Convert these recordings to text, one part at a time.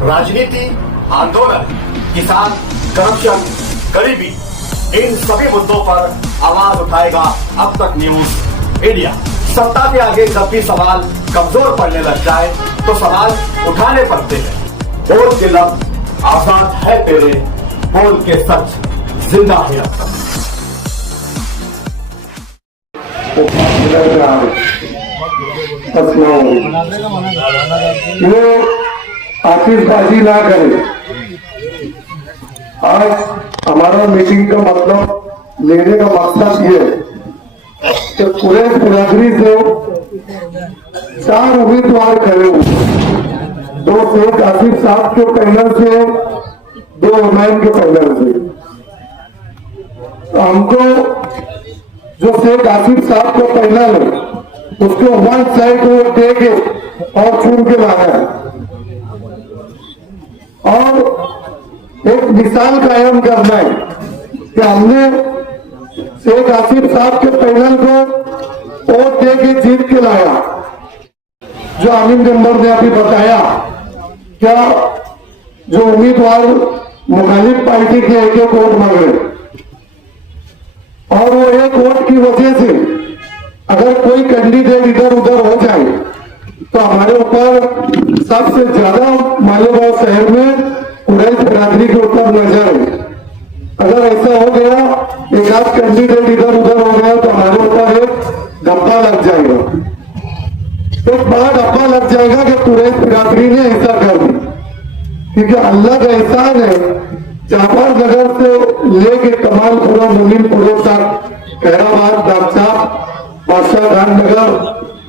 राजनीति, आंदोलन, किसान, करप्शन, गरीबी, इन सभी मुद्दों पर आवाज उठाएगा अब तक न्यूज इंडिया। सत्ता के आगे जब भी सवाल कमजोर पड़ने लग जाए तो सवाल उठाने पड़ते हैं। बोल के लफ्ज आजाद है तेरे, बोल के सच जिंदा है अब तक। ये आतिशबाजी ना करें। आज हमारा मीटिंग का मतलब लेने का मकसद ये है कि पूरे बिरादरी से 4 उम्मीदवार खड़े हुए, 2 शेख आसिफ साहब के पैनल से, 2 हुमायूं के पैनल से। तो हमको जो शेख आसिफ साहब का पैनल है उसको 1 साइड वोट दे के और चुन के लाना है और एक मिसाल कायम करना है कि हमने शेख आसिफ साहब के पैनल को वोट दे के जीत के लाया। जो आमिर मेंबर ने अभी बताया, क्या जो उम्मीदवार मुखालिफ पार्टी के एक वोट मांग रहे और वो एक वोट की वजह से अगर कोई कैंडिडेट इधर उधर हो जाए तो हमारे ऊपर सबसे ज्यादा मालेगांव शहर में कुरैश बिरादरी के ऊपर नजर है। अगर ऐसा हो गया, एक आध कैंडिडेट इधर उधर हो गया तो हमारे ऊपर एक धब्बा लग जाएगा। एक बड़ा धब्बा लग जाएगा कि कुरैश बिरादरी ने ऐसा कर दी, क्योंकि अल्लाह का एहसान है। चापार नगर से लेके कमालपुरा, मोमिनपुरा तक, खैराबाद, दागचा, बादशाह खान नगर,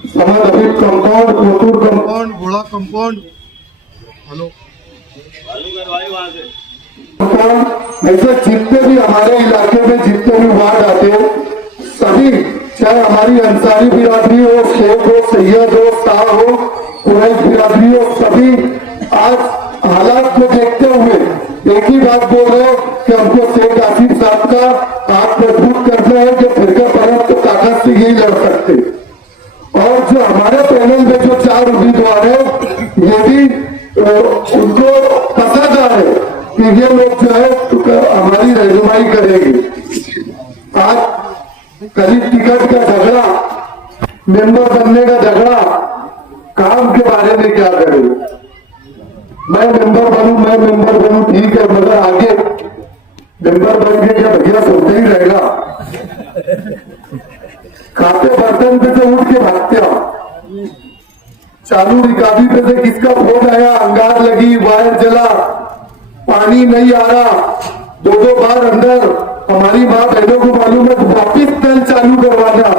समाज अभी कंपाउंड, कोतूर कंपाउंड, घोड़ा कंपाउंड, ऐसे जितने भी हमारे इलाके में जितने भी वार्ड आते हैं, सभी, चाहे हमारी अंसारी बिरादरी हो, शेख हो, सैयद हो, शाह हो, कुरैश बिरादरी हो, सभी आज हालात को देखते हुए एक ही बात बोल रहे कि हमको शेख आसिफ साहब का हाथ मजबूत करना है कि फिरका परत तो ताकत से यही लड़ सकते। और जो हमारे पैनल में जो 4 उम्मीदवार है, ये भी उनको पसंद आ रहे कि ये लोग जो है हमारी रहनुमाई करेंगे। आज करीब टिकट का झगड़ा, मेंबर बनने का झगड़ा, काम के बारे में क्या करें। मैं मेंबर बनूं ठीक है, मगर आगे मेंबर बन के क्या भैया सोचते ही रहेगा। खाते बर्तन पे से उठ के भागते हो, चालू रिकाबी पे से किसका फोन आया, अंगार लगी, वायर जला, पानी नहीं आ रहा, 2 बार अंदर। हमारी माँ बहनों को मालूम है वापिस नल चालू करवाना।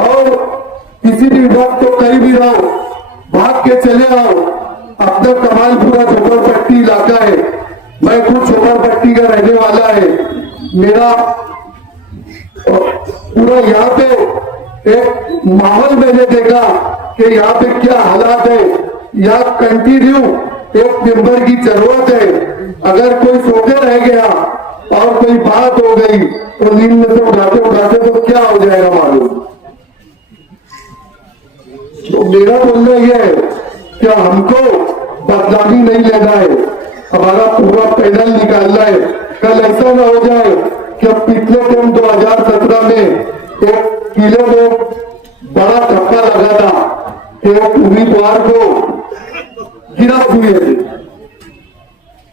और किसी भी वक्त तो कहीं भी रहो, भाग के चले आओ। अब तक कमालपुरा झोपड़पट्टी इलाका है, मैं खुद झोपड़पट्टी का रहने वाला है। मेरा पूरा यहाँ पे एक माहौल मैंने देखा कि यहाँ पे क्या हालात है। यहाँ कंटिन्यू एक मेंबर की जरूरत है। अगर कोई सोते रह गया और कोई बात हो गई तो नींद में से उठाते उठाते तो क्या हो जाएगा मालूम। तो मेरा बोलना यह है कि हमको बदनामी नहीं लेना है, हमारा पूरा पैनल निकालना है। कल ऐसा ना हो जाए कि पिछले टाइम 2017 में एक किले में बड़ा धक्का लगा था कि एक उम्मीदवार को गिरा हुए थे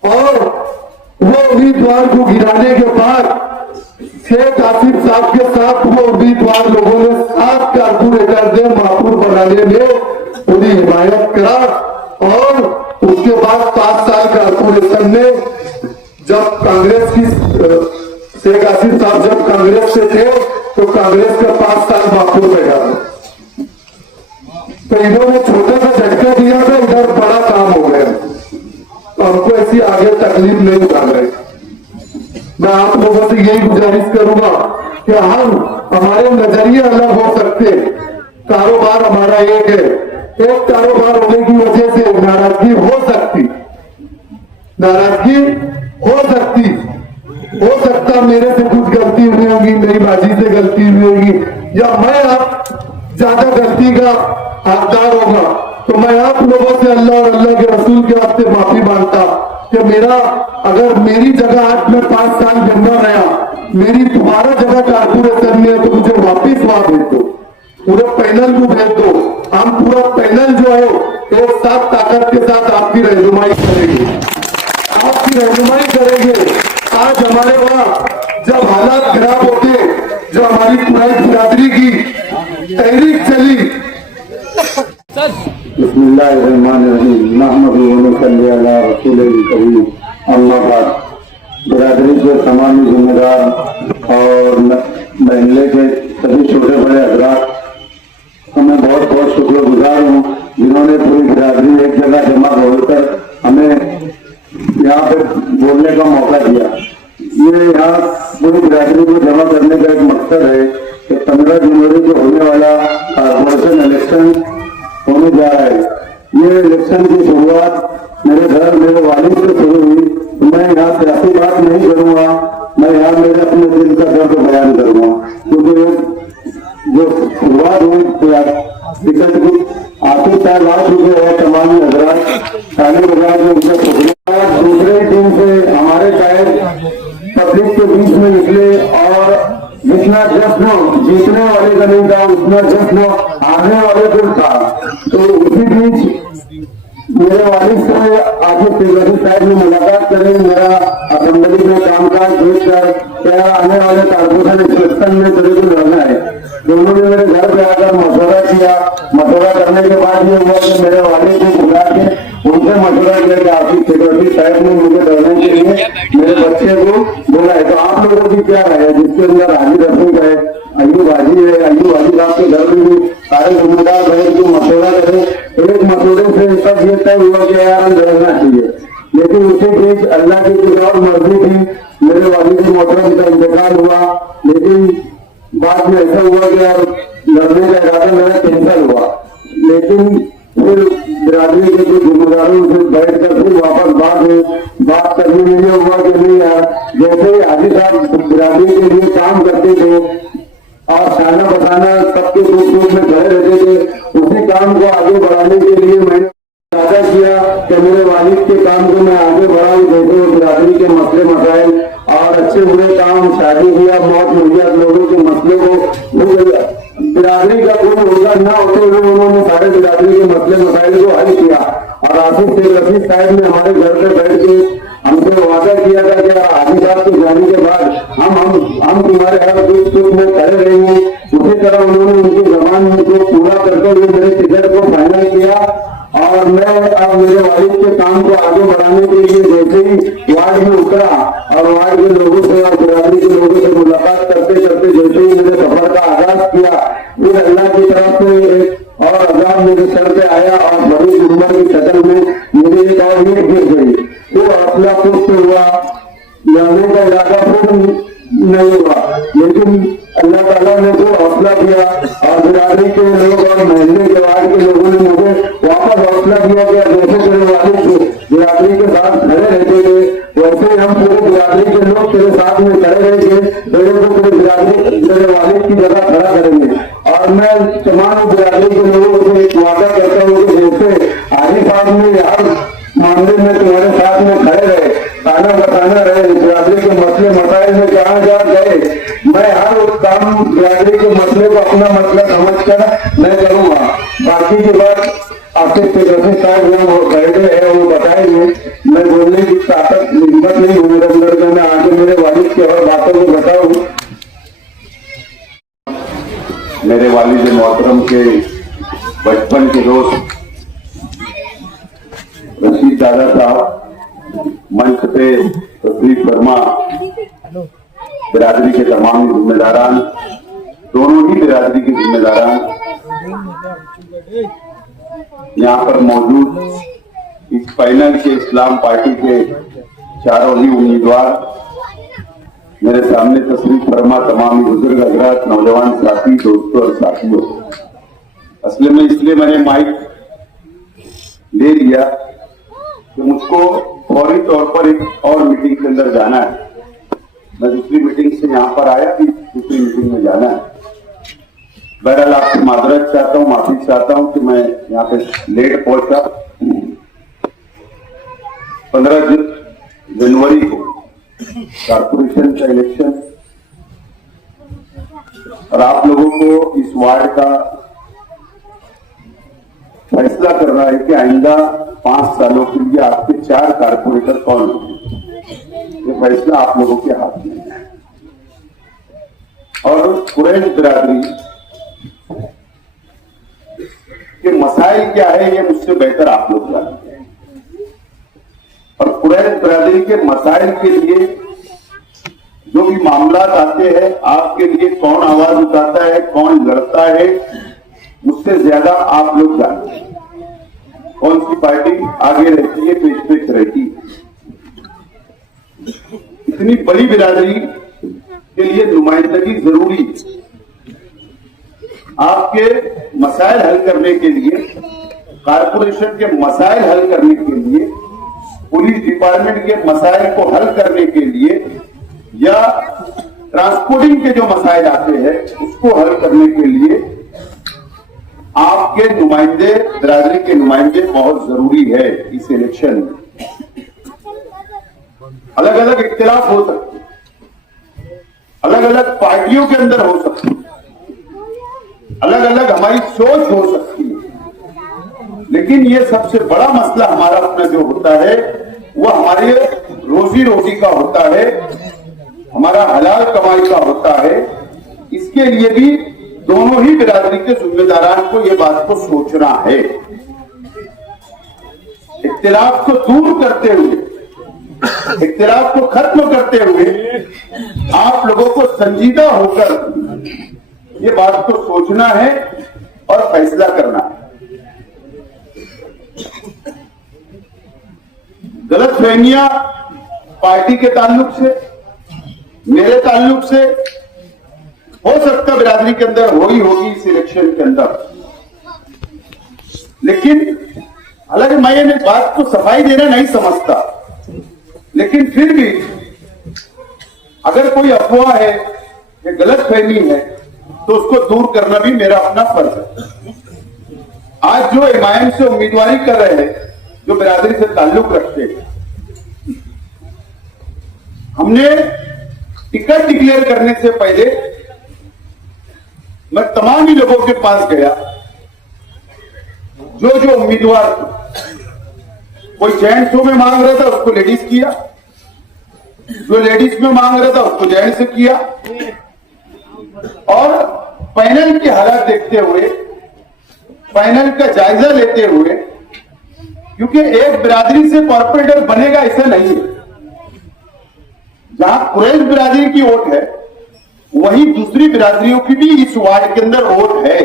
और वो उम्मीदवार को गिराने के बाद शेख आसिफ साहब के साथ वो उम्मीदवार लोगों ने 7 कारपोरेटर ने महापुर बनाने में पूरी हिमायत करा। और उसके बाद 5 साल कारपोरेशन में जब कांग्रेस की, शेख आसिफ साहब जब कांग्रेस से थे तो कांग्रेस का 5 साल महापुर में डाला। तो इन्होंने छोटा सा झटका दिया था, इधर बड़ा काम हो गया। तो हमको ऐसी आगे तकलीफ नहीं उठा रहे। मैं आप लोगों से यही गुजारिश करूंगा कि हमारे नजरिए अलग हो सकते, कारोबार हमारा एक है। एक कारोबार होने की वजह से नाराजगी हो सकता मेरे से कुछ गलती हुई होगी, मेरी बाजी से गलती हुई होगी, या मैं आप ज्यादा गलती का हकदार होगा। तो मैं आप लोगों से अल्लाह और अल्लाह के रसूल के वास्ते कि मेरा अगर मेरी जगह आज मैं 5 साल जनरल रहा, मेरी दोबारा जगह कारपोरेशन में है तो मुझे वापिस वहां भेज दो, पूरे पैनल को भेज दो। हम पूरा पैनल जो है एक साथ ताकत के साथ आपकी रहनुमाई करेंगे, आपकी रहनुमाई करेंगे। आज हमारे वहां जब हालात खराब होते, जो हमारी कुरैश बिरादरी की तहरीक चली, बिस्मिल्लाहिर्रहमानिर्रहीम, नहमदुहु व नसल्ली अला रसूलिल करीम, अम्मा बाद। बिरादरी के तमाम जिम्मेदार और महल्ले के सभी छोटे बड़े हजरात, मैं बहुत बहुत शुक्रगुजार हूँ जिन्होंने पूरी बिरादरी एक जगह जमा होकर हमें यहाँ पे बोलने का मौका दिया। ये यहाँ पूरी बिरादरी को जमा करने का एक मकसद है कि 15 जनवरी को होने वाला कारपोरेशन इलेक्शन होने जा रहा है। ये इलेक्शन की शुरुआत मेरे घर मेरे वालिद से शुरू हुई। तो मैं यहाँ सियासी बात नहीं करूँगा, मैं यहाँ मेरे अपने दिल का दर्द बयान करूँगा, क्योंकि जो शुरुआत हुई टिकट की आखिर साल आ चुके हैं। तमाम हजरात ताली बजा के उनसे शुक्रिया। दूसरे टीम से हमारे शायद पब्लिक के बीच में निकले और जितना जश्न जीतने वाले का नहीं था उतना जश्न आने वाले को था। तो उसी बीच मेरे वालिद से आगे तेजस्वी साहब ने मुलाकात करें, मेरा असेंबली में कामकाज देखकर क्या आने वाले कारपोरेशन इलेक्शन में तेरे को लड़ना है। दोनों ने मेरे घर पे आकर मशवरा किया। मशवरा करने के बाद ये हुआ कि मेरे वालिद को बुला के उनसे मशवरा किया कि आपकी तेजस्वी साहब ने मुझे लड़ने के लिए मेरे बच्चे को बोला है। तो आप लोगों की क्या राय है? जिसके अंदर हाजी रफीक है, अय्यूब हाजी है, अय्यूब हाजी साहब के घर में भी सारे जिम्मेदार बैठ के मशवरा करें। एक मशवरे से सब ये तय हुआ कि यार हम लड़ना चाहिए। लेकिन उसी बीच अल्लाह की कुछ और मर्जी थी, मेरे वालिद मोहतरम का इंतकाल हुआ। लेकिन बाद में ऐसा हुआ कि यार लड़ने का इरादा मेरा कैंसिल हुआ। लेकिन फिर बिरादरी के कुछ जिम्मेदारों से बैठकर फिर वापस बात करने में ये हुआ कि नहीं यार, जैसे हाजी साहब बिरादरी के लिए काम करते थे और खाना बताना सबके दुख में खड़े रहते थे, उसी काम को आगे बढ़ाने के लिए मैंने वादा किया कि मेरे वालिद के काम को मैं आगे बढ़ाऊं। जैसे बिरादरी के मसले मसाइल और अच्छे बुरे काम, शादी किया, मौत नौजियात लोगों के मसले को बिरादरी का कोई होगा न होते हुए उन्होंने सारे बिरादरी के मसले मसाइल को हल किया। और आसिफ तेजस्वी साहब ने हमारे घर पे बैठ के हमसे वादा किया था कि हाजी साहब के जाने के बाद हम तुम्हारे हर दुख सुख में खड़े रहेंगे। उसी तरह उन्होंने उनकी जबान को पूरा करते हुए मेरे टिकट को फाइनल किया। और मैं अब मेरे वालिद के काम को आगे बढ़ाने के लिए जैसे ही वार्ड में उतरा और वार्ड के लोगों से और बिरादरी के लोगों से मुलाकात करते करते जैसे ही मेरे सफर का आगाज किया, फिर अल्लाह की तरफ से एक और अजाब मेरे सर पे आया और बड़ी उम्र की शक्ल में मेरी एक और ईंट गिर गई। तो हौसला पुष्ट हुआ, लड़ने का इरादा फिर नहीं हुआ। लेकिन अल्लाह ताला ने जो हौसला दिया और बिरादरी के लोग और महल्ले के वार्ड के लोगों ने मुझे वापस हौसला दिया कि जैसे तेरे वालिद बिरादरी के साथ खड़े रहते थे वैसे ही हम पूरे बिरादरी के लोग तेरे साथ में खड़े रहेंगे, तेरे को तेरे बिरादरी तेरे वालिद की जगह खड़ा करेंगे। और मैं तमाम बिरादरी के लोगों से एक वादा करता हूँ कि जैसे हाजी साहब ने हर मामले में तुम्हारे साथ में खड़े रहे, खाना बताना रहे, बिरादरी के मसले मसाइल में जहाँ जहाँ गए, मैं हर काम बिरादरी के मसले को अपना मसला समझकर मैं करूँगा। बाकी की बात आपके तेजस्वी साहब जो बैठे हैं वो बताएंगे। मैं बोलने की ताकत हिम्मत नहीं हुई मेरे अंदर कि मैं आगे मेरे वालिद की और बातों को बताऊँ। मेरे वालिद मोहतरम के बचपन के दोस्त रशीद दादा साहब मंच पे तशरीफ फरमा, बिरादरी के तमाम जिम्मेदारान, दोनों ही बिरादरी के जिम्मेदारान यहाँ पर मौजूद इस पैनल के इस्लाम पार्टी के चारों ही उम्मीदवार, मेरे सामने तशरीफ फरमा तमाम बुजुर्ग हजरात, नौजवान साथी, दोस्तों और साथियों। असले में इसलिए मैंने माइक ले लिया कि मुझको फौरी तौर पर एक और मीटिंग के अंदर जाना है। मैं दूसरी मीटिंग से यहाँ पर आया कि दूसरी मीटिंग में जाना है। बहरहाल आपसे माजरत चाहता हूँ, माफी चाहता हूँ कि मैं यहाँ पे लेट पहुंचा। 15 जनवरी को कारपोरेशन का इलेक्शन, और आप लोगों को इस वार्ड का फैसला करना है कि आइंदा 5 सालों के लिए आपके 4 कारपोरेटर कौन होंगे। ये फैसला आप लोगों के हाथ में है। और कुरैश बिरादरी के मसाइल क्या है, ये मुझसे बेहतर आप लोग जानते हैं। और कुरैश बिरादरी के मसाइल के लिए जो भी मामला आते हैं, आपके लिए कौन आवाज उठाता है, कौन लड़ता है, मुझसे ज्यादा आप लोग जानते हैं। कौन सी पार्टी आगे रहती है, पेश पेश रहती है। इतनी बड़ी बिरादरी के लिए नुमाइंदगी जरूरी है। आपके मसाइल हल करने के लिए, कारपोरेशन के मसाइल हल करने के लिए, पुलिस डिपार्टमेंट के मसाइल को हल करने के लिए, या ट्रांसपोर्टिंग के जो मसाइल आते हैं उसको हल करने के लिए आपके नुमाइंदे, बिरादरी के नुमाइंदे बहुत जरूरी है इस इलेक्शन में। अलग अलग इख्तिलाफ हो सकते हैं, अलग अलग पार्टियों के अंदर हो सकते हैं, अलग अलग हमारी सोच हो सकती है, लेकिन ये सबसे बड़ा मसला हमारा अपना जो होता है वो हमारे रोजी रोटी का होता है, हमारा हलाल कमाई का होता है। इसके लिए भी दोनों ही बिरादरी के जिम्मेदारान को ये बात को सोचना है। इख्तिलाफ को दूर करते हुए, इख्तिलाफ को खत्म करते हुए आप लोगों को संजीदा होकर ये बात को सोचना है और फैसला करना है। गलतफहमियां पार्टी के ताल्लुक से, मेरे ताल्लुक से हो सकता बिरादरी के अंदर हो ही होगी इस इलेक्शन के अंदर, लेकिन हालांकि मैं ये बात को सफाई देना नहीं समझता, लेकिन फिर भी अगर कोई अफवाह है या गलतफहमी है तो उसको दूर करना भी मेरा अपना फर्ज है। आज जो एमआईएम से उम्मीदवारी कर रहे हैं, जो बिरादरी से ताल्लुक रखते हैं, हमने टिकट डिक्लेयर करने से पहले मैं तमाम ही लोगों के पास गया, जो जो उम्मीदवार, कोई जेंट्स में मांग रहा था उसको लेडीज किया, जो लेडीज में मांग रहा था उसको जेंट्स से किया, और पैनल की हालत देखते हुए, पैनल का जायजा लेते हुए, क्योंकि एक बिरादरी से कॉर्पोरेटर बनेगा ऐसा नहीं है। जहां कुरैश बिरादरी की वोट है वहीं दूसरी बिरादरियों की भी इस वार्ड के अंदर वोट है,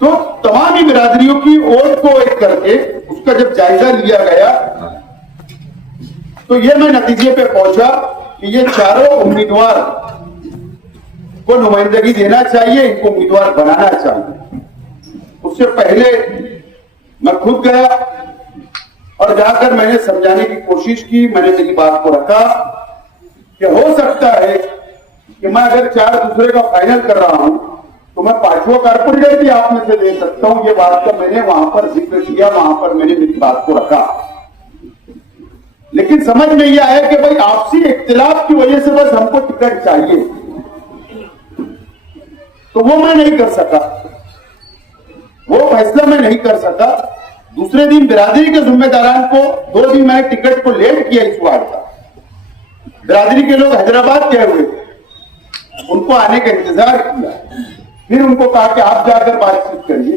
तो तमाम ही बिरादरियों की वोट को एक करके उसका जब जायजा लिया गया तो यह मैं नतीजे पे पहुंचा कि ये चारों उम्मीदवार को नुमाइंदगी देना चाहिए, इनको उम्मीदवार बनाना चाहिए। उससे पहले मैं खुद गया और जाकर मैंने समझाने की कोशिश की, मैंने मेरी बात को रखा कि हो सकता है कि मैं अगर 4 दूसरे का फाइनल कर रहा हूं तो मैं 5वां कारपोरेटर भी आप में से दे सकता हूं। ये बात का मैंने वहां पर जिक्र किया, वहां पर मैंने मेरी बात को रखा, लेकिन समझ में यह आया कि भाई आपसी इख्तिलाफ की वजह से बस हमको टिकट चाहिए, तो वो मैं नहीं कर सका, वो फैसला मैं नहीं कर सका। दूसरे दिन बिरादरी के जिम्मेदारान को 2 दिन मैंने टिकट को लेट किया इस वार्ड का। बिरादरी के लोग हैदराबाद गए हुए थे, उनको आने का इंतजार किया, फिर उनको कहा कि आप जाकर बातचीत करिए,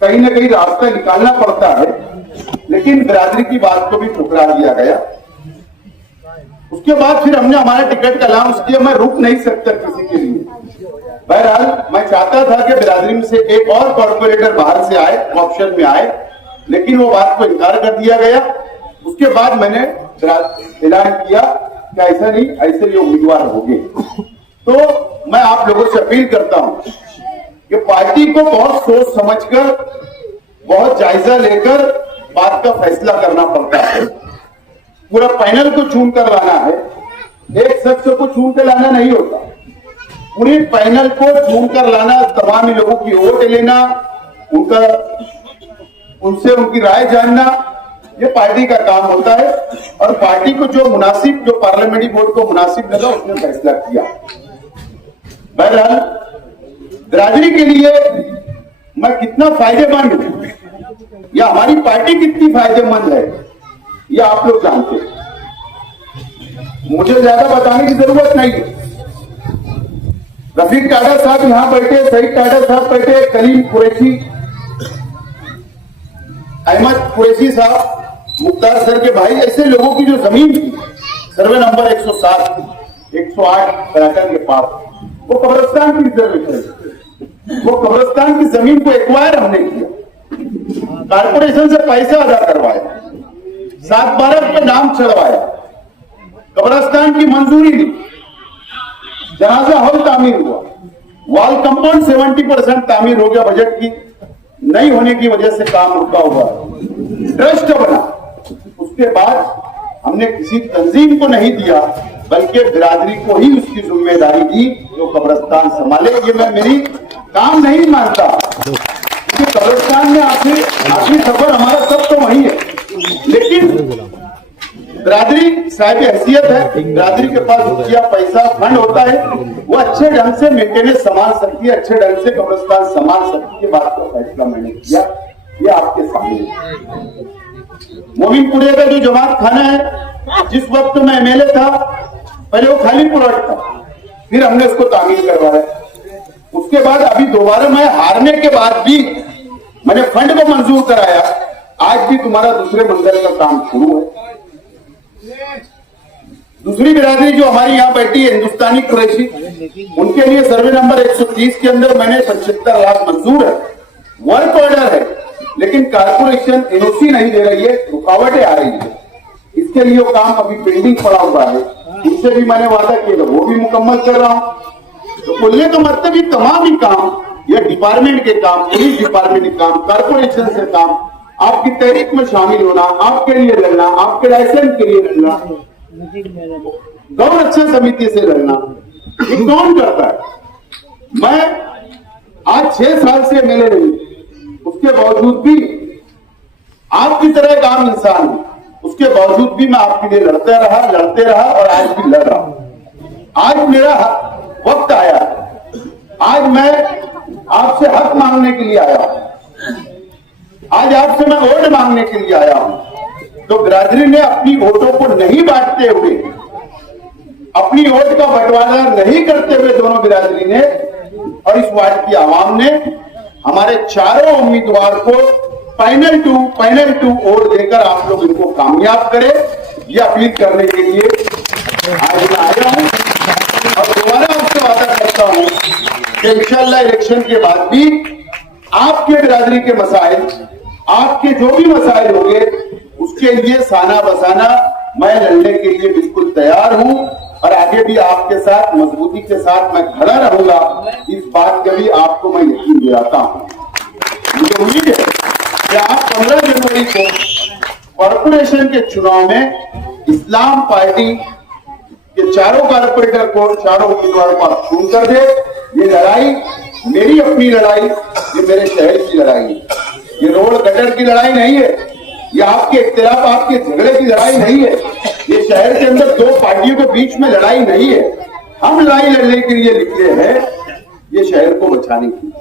कहीं ना कहीं रास्ता निकालना पड़ता है, लेकिन बिरादरी की बात को भी ठुकरा दिया गया। उसके बाद फिर हमने हमारा टिकट का अनाउंस किया। मैं रुक नहीं सकता किसी के लिए, बहरहाल मैं चाहता था कि बिरादरी में से एक और कॉर्पोरेटर बाहर से आए, ऑप्शन में आए, लेकिन वो बात को इनकार कर दिया गया। उसके बाद मैंने ऐलान किया कि ऐसा नहीं, ऐसे ये उम्मीदवार होंगे। तो मैं आप लोगों से अपील करता हूं कि पार्टी को बहुत सोच समझकर, बहुत जायजा लेकर बात का फैसला करना पड़ता है। पूरा पैनल को चुन कर लाना है, एक शख्स को चुन कर लाना नहीं होता, पूरे पैनल को चुन कर लाना, तमाम लोगों की वोट लेना, उनसे उनकी राय जानना, ये पार्टी का काम होता है और पार्टी को जो मुनासिब, जो पार्लियामेंट्री बोर्ड को मुनासिब लगा उसने फैसला किया। बहरहाल बिरादरी के लिए मैं कितना फायदेमंद हूं या हमारी पार्टी कितनी फायदेमंद है ये आप लोग जानते हैं, मुझे ज्यादा बताने की जरूरत नहीं है। रफीक टाडा साहब यहां बैठे, सईद टाडा साहब बैठे, कलीम कुरैशी, अहमद कुरैशी साहब, मुख्तार सर के भाई, ऐसे लोगों की जो जमीन थी सर्वे नंबर 107, 108 कराकन के पास, वो कब्रिस्तान की रिजर्वेशन, वो कब्रिस्तान की जमीन को एक्वायर हमने किया, कारपोरेशन से पैसा अदा करवाया, 7/12 पे नाम चढ़वाया, कब्रिस्तान की मंजूरी ली, जनाजा हॉल तामीर हुआ, वॉल कंपाउंड 70% तामीर हो गया, बजट की नहीं होने की वजह से काम रुका हुआ, ट्रस्ट बना। उसके बाद हमने किसी तंजीम को नहीं दिया बल्कि बिरादरी को ही उसकी जिम्मेदारी दी जो कब्रिस्तान संभाले। ये मैं मेरी काम नहीं मानता, क्योंकि कब्रिस्तान में आखिरी सफर हमारा सब तो वही है, लेकिन बिरादरी साहिब हैसियत है, बिरादरी के पास रुपया पैसा फंड होता है, वो अच्छे ढंग से मेंटेनेंस संभाल सकती है, अच्छे ढंग से कब्रिस्तान संभाल सकती है। बात का फैसला मैंने किया, ये आपके सामने। मोमिनपुरे का जो जमात खाना है, जिस वक्त में एमएलए था पहले वो खाली प्लॉट था, फिर हमने उसको तामीर करवाया। उसके बाद अभी दोबारा मैं हारने के बाद भी मैंने फंड को मंजूर कराया। आज भी तुम्हारा दूसरे मंजिल का काम शुरू है। दूसरी बिरादरी जो हमारी यहाँ बैठी है हिंदुस्तानी कुरैशी, उनके लिए सर्वे नंबर 130 के अंदर मैंने 75 लाख मंजूर है, वर्क ऑर्डर है, लेकिन कारपोरेशन एनओसी नहीं दे रही है, रुकावटें आ रही है। इसके लिए वो काम अभी पेंडिंग पड़ा हुआ है, उससे भी मैंने वादा किया, वो भी मुकम्मल कर रहा हूं। तो बोलने का मतलब ये तमाम ही काम, ये डिपार्टमेंट के काम, पुलिस डिपार्टमेंट के काम, कारपोरेशन से काम, आपकी तहरीक में शामिल होना, आपके लिए लड़ना, आपके लाइसेंस के लिए लड़ना, गौ रक्षा समिति से लड़ना, ये कौन करता है? मैं आज 6 साल से एमएलए नहीं, उसके बावजूद भी आपकी तरह एक आम इंसान हूं, उसके बावजूद भी मैं आपके लिए लड़ते रहा और आज भी लड़ रहा हूं। आज मेरा वक्त आया, आज मैं आपसे हक मांगने के लिए आया हूं, आज आपसे मैं वोट मांगने के लिए आया हूं। तो बिरादरी ने अपनी वोटों को नहीं बांटते हुए, अपनी वोट का बंटवारा नहीं करते हुए, दोनों बिरादरी ने और इस वार्ड की आवाम ने हमारे चारों उम्मीदवार को पैनल टू वोट देकर आप लोग इनको कामयाब करें, ये अपील करने के लिए आज मैं आया हूं। और दोबारा आपसे वादा करता हूं कि इंशाअल्लाह इलेक्शन के बाद भी आपके बिरादरी के मसाइल, आपके जो भी मसाइल होंगे, उसके लिए साना बसाना मैं लड़ने के लिए बिल्कुल तैयार हूं और आगे भी आपके साथ मजबूती के साथ मैं खड़ा रहूंगा। इस बात का भी आपको मैं यकीन दिलाता हूं। मुझे उम्मीद है कि आप 15 जनवरी को कॉर्पोरेशन के चुनाव में इस्लाम पार्टी के चारों कारपोरेटर को, चारों उम्मीदवारों को आप चुन कर दे। ये लड़ाई मेरी अपनी लड़ाई, ये मेरे शहर की लड़ाई है, ये रोड गटर की लड़ाई नहीं है, ये आपके इख्तिलाफ, आपके झगड़े की लड़ाई नहीं है, ये शहर के अंदर 2 पार्टियों के बीच में लड़ाई नहीं है। हम लड़ाई लड़ने के लिए निकले हैं ये शहर को बचाने की,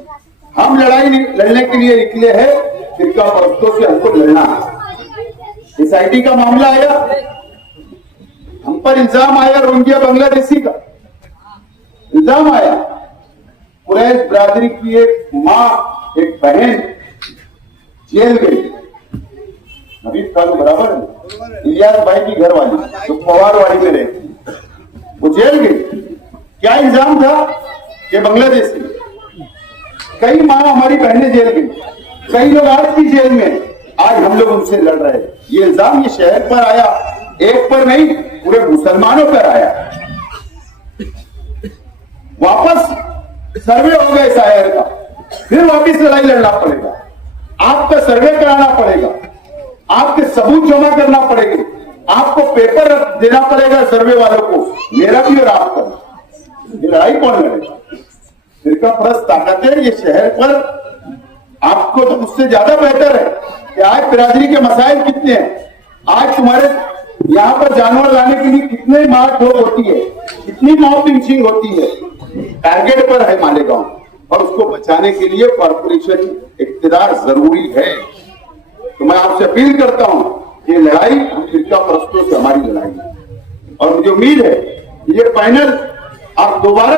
हम लड़ाई लड़ने के लिए निकले हैं फिरका परस्तों से हमको लड़ना है। एसआईटी का मामला आया, हम पर इल्जाम आया, रोहिंग्या बांग्लादेशी का इल्जाम आया, कुरैश बिरादरी की एक मां, एक बहन जेल गई, हबीब खान बराबर है, इलियास भाई की घर वाली जो पवारवाड़ी में रहती, वो जेल गई। क्या इल्जाम था कि बांग्लादेशी, कई मां हमारी बहनें जेल गई, कई लोग आज भी जेल में, आज हम लोग उनसे लड़ रहे हैं। ये इल्जाम ये शहर पर आया, एक पर नहीं पूरे मुसलमानों पर आया। वापस सर्वे हो गए शहर का, फिर वापस लड़ाई लड़ना पड़ेगा, आपका सर्वे कराना पड़ेगा, आपके सबूत जमा करना पड़ेगा, आपको पेपर देना पड़ेगा सर्वे वालों को, मेरा भी और आपका। ये लड़ाई कौन लड़ेगा? फिरका परस्त ताकतें ये शहर पर, आपको तो मुझसे ज्यादा बेहतर है कि आज बिरादरी के मसाइल कितने हैं। आज तुम्हारे यहाँ पर जानवर लाने के लिए कितने मार ठोक होती है, कितनी मॉब लिंचिंग होती है, टारगेट पर है मालेगांव, और उसको बचाने के लिए कॉर्पोरेशन इख्तियार जरूरी है। तो मैं आपसे अपील करता हूं, ये लड़ाई हम फिरका परस्तों से हमारी लड़ाई है, और मुझे उम्मीद है कि ये पैनल आप दोबारा